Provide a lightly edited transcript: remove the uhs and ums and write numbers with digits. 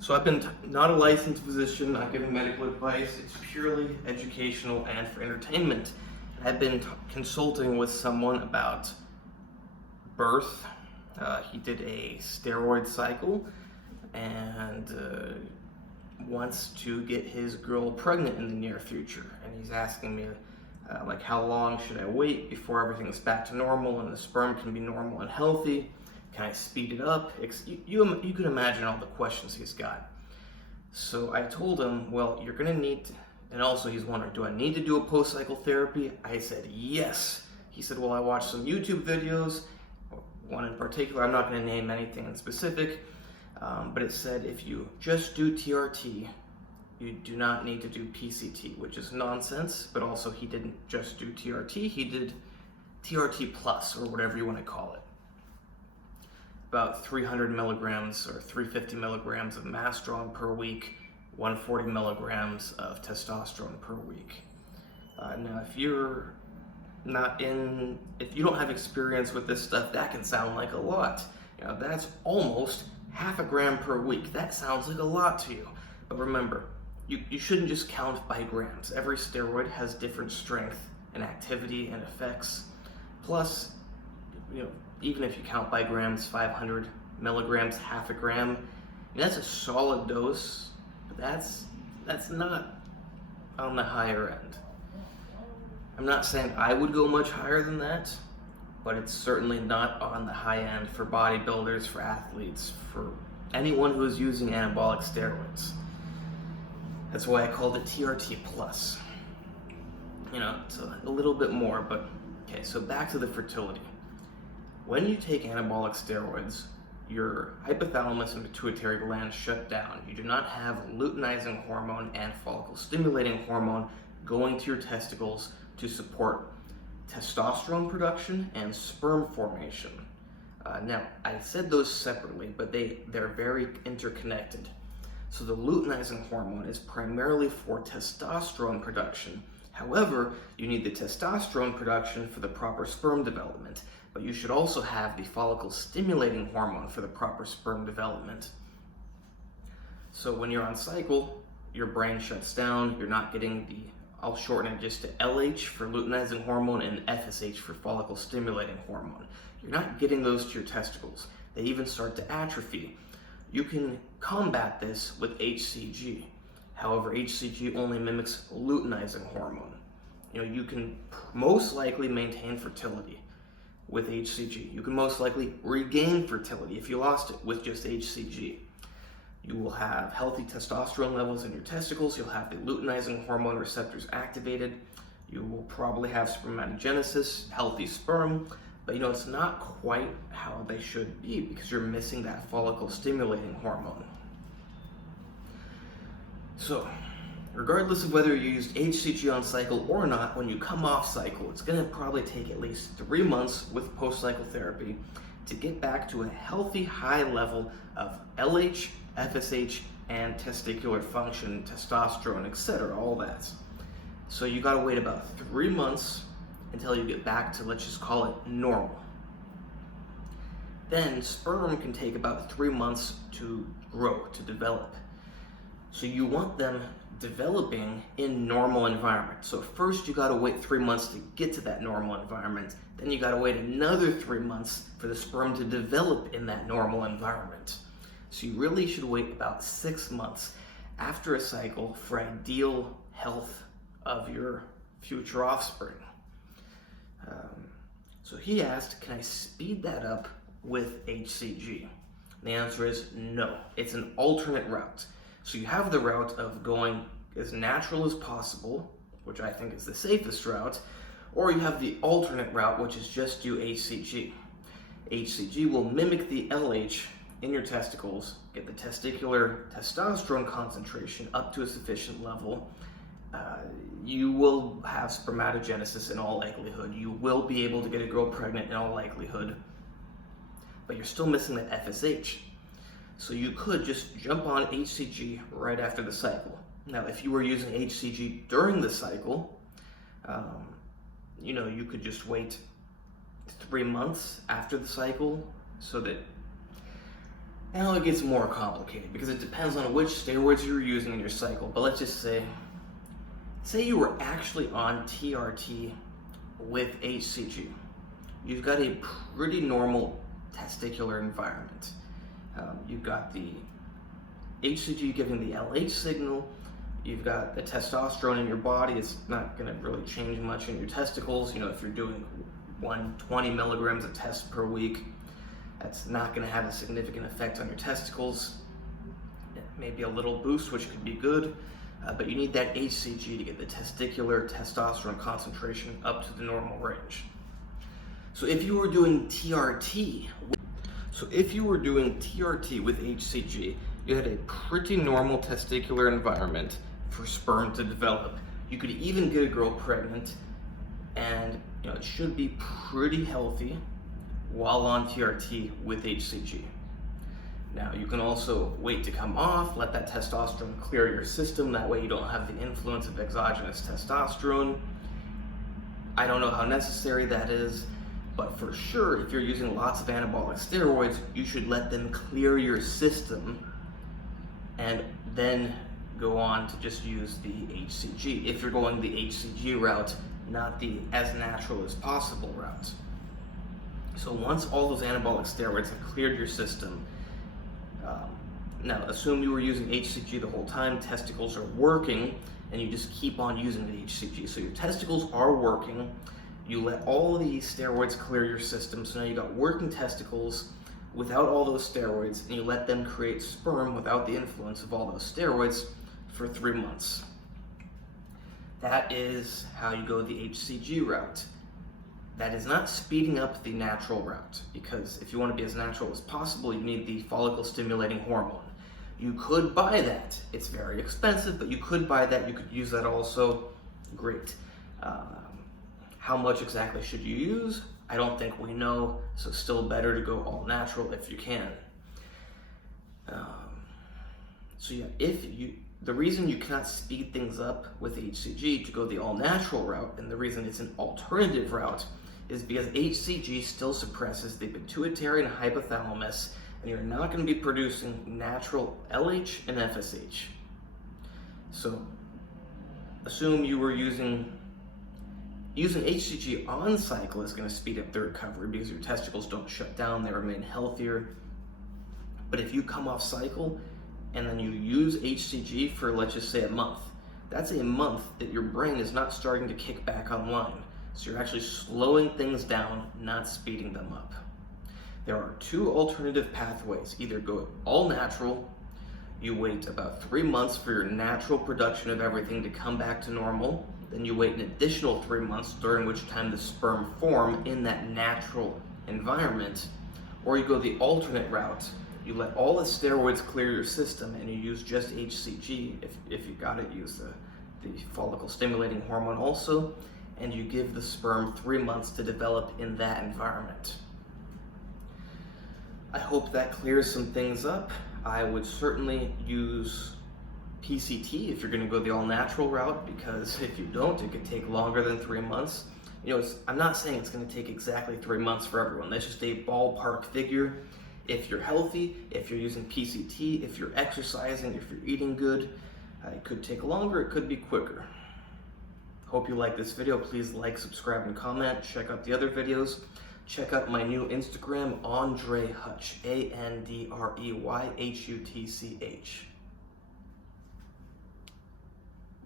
So I've been not a licensed physician, not giving medical advice. It's purely educational and for entertainment. I've been consulting with someone about birth. He did a steroid cycle and wants to get his girl pregnant in the near future. And he's asking me, like, how long should I wait before everything's back to normal and the sperm can be normal and healthy? Can I speed it up? You can imagine all the questions he's got. So I told him, well, you're going to need to, and also he's wondering, do I need to do a post-cycle therapy? I said, yes. He said, well, I watched some YouTube videos, one in particular, I'm not going to name anything in specific, but it said if you just do TRT, you do not need to do PCT, which is nonsense, but also he didn't just do TRT, he did TRT plus, or whatever you want to call it. About 300 milligrams or 350 milligrams of mastrone per week, 140 milligrams of testosterone per week. Now, if you don't have experience with this stuff, that can sound like a lot. You know, that's almost half a gram per week. That sounds like a lot to you. But remember, you shouldn't just count by grams. Every steroid has different strength and activity and effects. Plus, you know, even if you count by grams, 500 milligrams, half a gram, that's a solid dose, but that's not on the higher end. I'm not saying I would go much higher than that, but it's certainly not on the high end for bodybuilders, for athletes, for anyone who is using anabolic steroids. That's why I called it TRT plus. You know, it's a little bit more, but okay, so back to the fertility. When you take anabolic steroids, your hypothalamus and pituitary glands shut down. You do not have luteinizing hormone and follicle stimulating hormone going to your testicles to support testosterone production and sperm formation. Now, I said those separately, but they're very interconnected. So the luteinizing hormone is primarily for testosterone production. However, you need the testosterone production for the proper sperm development, but you should also have the follicle stimulating hormone for the proper sperm development. So when you're on cycle, your brain shuts down, you're not getting I'll shorten it just to LH for luteinizing hormone and FSH for follicle stimulating hormone. You're not getting those to your testicles. They even start to atrophy. You can combat this with HCG. However, HCG only mimics luteinizing hormone. You know, you can most likely maintain fertility with HCG. You can most likely regain fertility if you lost it with just HCG. You will have healthy testosterone levels in your testicles. You'll have the luteinizing hormone receptors activated. You will probably have spermatogenesis, healthy sperm, but you know, it's not quite how they should be because you're missing that follicle stimulating hormone. So, regardless of whether you used HCG on cycle or not, when you come off cycle, it's going to probably take at least 3 months with post-cycle therapy to get back to a healthy high level of LH, FSH, and testicular function, testosterone, etc., all that. So you got to wait about 3 months until you get back to, let's just call it normal. Then sperm can take about 3 months to grow, to develop. So you want them developing in normal environment. So first you gotta wait 3 months to get to that normal environment. Then you gotta wait another 3 months for the sperm to develop in that normal environment. So you really should wait about 6 months after a cycle for ideal health of your future offspring. So he asked, can I speed that up with HCG? The answer is no. It's an alternate route. So you have the route of going as natural as possible, which I think is the safest route, or you have the alternate route, which is just do HCG. HCG will mimic the LH in your testicles, get the testicular testosterone concentration up to a sufficient level. You will have spermatogenesis in all likelihood. You will be able to get a girl pregnant in all likelihood, but you're still missing that FSH. So you could just jump on HCG right after the cycle. Now, if you were using HCG during the cycle, you know, you could just wait 3 months after the cycle so that Now it gets more complicated because it depends on which steroids you're using in your cycle. But let's just say you were actually on TRT with HCG. You've got a pretty normal testicular environment. You've got the HCG giving the LH signal. You've got the testosterone in your body. It's not going to really change much in your testicles. You know, if you're doing 120 milligrams of test per week, that's not going to have a significant effect on your testicles. Maybe a little boost, which could be good, but you need that HCG to get the testicular testosterone concentration up to the normal range. So if you were doing TRT with HCG, you had a pretty normal testicular environment for sperm to develop. You could even get a girl pregnant, and it should be pretty healthy while on TRT with HCG. Now, you can also wait to come off, let that testosterone clear your system. That way you don't have the influence of exogenous testosterone. I don't know how necessary that is, but for sure, if you're using lots of anabolic steroids, you should let them clear your system and then go on to just use the HCG. If you're going the HCG route, not the as natural as possible route. So once all those anabolic steroids have cleared your system, now assume you were using HCG the whole time, testicles are working, and you just keep on using the HCG. So your testicles are working, you let all the steroids clear your system, so now you got working testicles without all those steroids, and you let them create sperm without the influence of all those steroids for 3 months. That is how you go the HCG route. That is not speeding up the natural route, because if you want to be as natural as possible, you need the follicle stimulating hormone. You could buy that. It's very expensive, but you could buy that. You could use that also. Great. How much exactly should you use? I don't think we know, so still better to go all natural if you can. So yeah, the reason you cannot speed things up with HCG to go the all natural route, and the reason it's an alternative route, is because HCG still suppresses the pituitary and hypothalamus, and you're not going to be producing natural LH and FSH. So assume you were using HCG on cycle is going to speed up the recovery because your testicles don't shut down, they remain healthier. But if you come off cycle and then you use HCG for, let's just say, a month, that's a month that your brain is not starting to kick back online. So you're actually slowing things down, not speeding them up. There are 2 alternative pathways. Either go all natural, you wait about 3 months for your natural production of everything to come back to normal, then you wait an additional 3 months, during which time the sperm form in that natural environment, or you go the alternate route. You let all the steroids clear your system and you use just HCG. If you got it, use the follicle stimulating hormone also, and you give the sperm 3 months to develop in that environment. I hope that clears some things up. I would certainly use PCT if you're going to go the all-natural route, because if you don't, it could take longer than 3 months. I'm not saying it's going to take exactly 3 months for everyone. That's just a ballpark figure. If you're healthy, if you're using PCT, if you're exercising, if you're eating good, it could take longer, it could be quicker. Hope you like this video. Please like, subscribe, and comment. Check out the other videos. Check out my new Instagram, AndreyHutch, AndreyHutch.